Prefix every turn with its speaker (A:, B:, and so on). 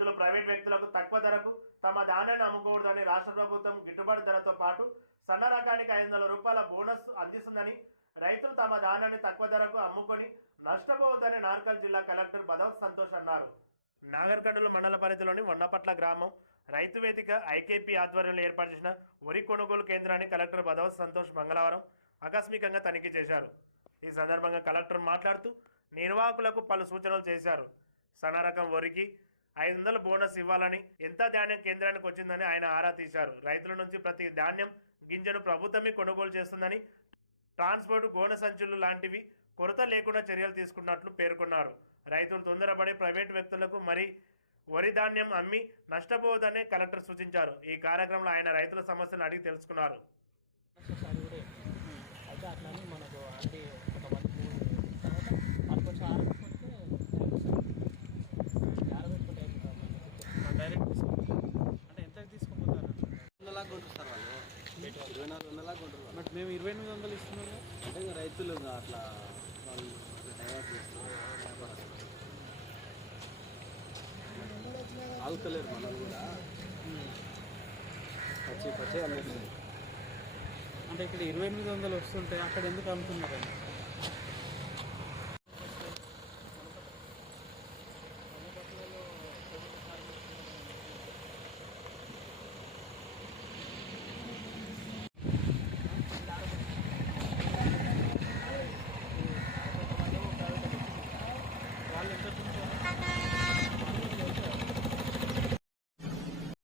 A: రైతులు ప్రైవేట్ వ్యక్తులకు తక్కువ ధరకు తమ ధాన్యాన్ని అమ్ముకోవద్దని రాష్ట్ర ప్రభుత్వం గిట్టుబాటు ధరతో పాటు సన్న రకానికి ఐదు వందల రూపాయల బోనస్ అందిస్తుందని రైతులు తమ ధాన్యాన్ని తక్కువ ధరకు అమ్ముకొని నష్టపోవద్దని నార్కల్ జిల్లా కలెక్టర్ భదవత్ సంతోష్ అన్నారు. నాగర్కర్నూలు మండల పరిధిలోని వన్నపట్ల గ్రామం రైతు వేదిక ఐకేపీ ఆధ్వర్యంలో ఏర్పాటు చేసిన వరి కొనుగోలు కేంద్రాన్ని కలెక్టర్ భదవత్ సంతోష్ మంగళవారం ఆకస్మికంగా తనిఖీ చేశారు. ఈ సందర్భంగా కలెక్టర్ మాట్లాడుతూ నిర్వాహకులకు పలు సూచనలు చేశారు. సన్న రకం వరికి ఐదు వందల బోనస్ ఇవ్వాలని ఎంత ధాన్యం కేంద్రానికి వచ్చిందని ఆయన ఆరా తీశారు. రైతుల నుంచి ప్రతి ధాన్యం గింజను ప్రభుత్వమే కొనుగోలు చేస్తుందని ట్రాన్స్పోర్ట్ గోన సంచులు లాంటివి కొరత లేకుండా చర్యలు తీసుకున్నట్లు పేర్కొన్నారు. రైతులు తొందరపడే ప్రైవేట్ వ్యక్తులకు మరి వరి ధాన్యం అమ్మి నష్టపోవద్దని కలెక్టర్ సూచించారు. ఈ కార్యక్రమంలో ఆయన రైతుల సమస్యను అడిగి తెలుసుకున్నారు.
B: మనకు
C: వందలా కొంటారు సార్ వాళ్ళు. ఇరవై నాలుగు వందలా కొంటారు
D: బట్ మేము ఇరవై ఎనిమిది వందలు.
C: అంటే రైతులు అట్లా వాళ్ళు ఇట్లా డైవర్ట్ చేస్తారు. ఆగుతలేరు మనల్ని కూడా. పచ్చి పచ్చి అమ్మేస్తారు
D: అంటే ఇక్కడ ఇరవై ఎనిమిది వందలు వస్తుంటే అక్కడ ఎందుకు అమ్ముతున్నారు?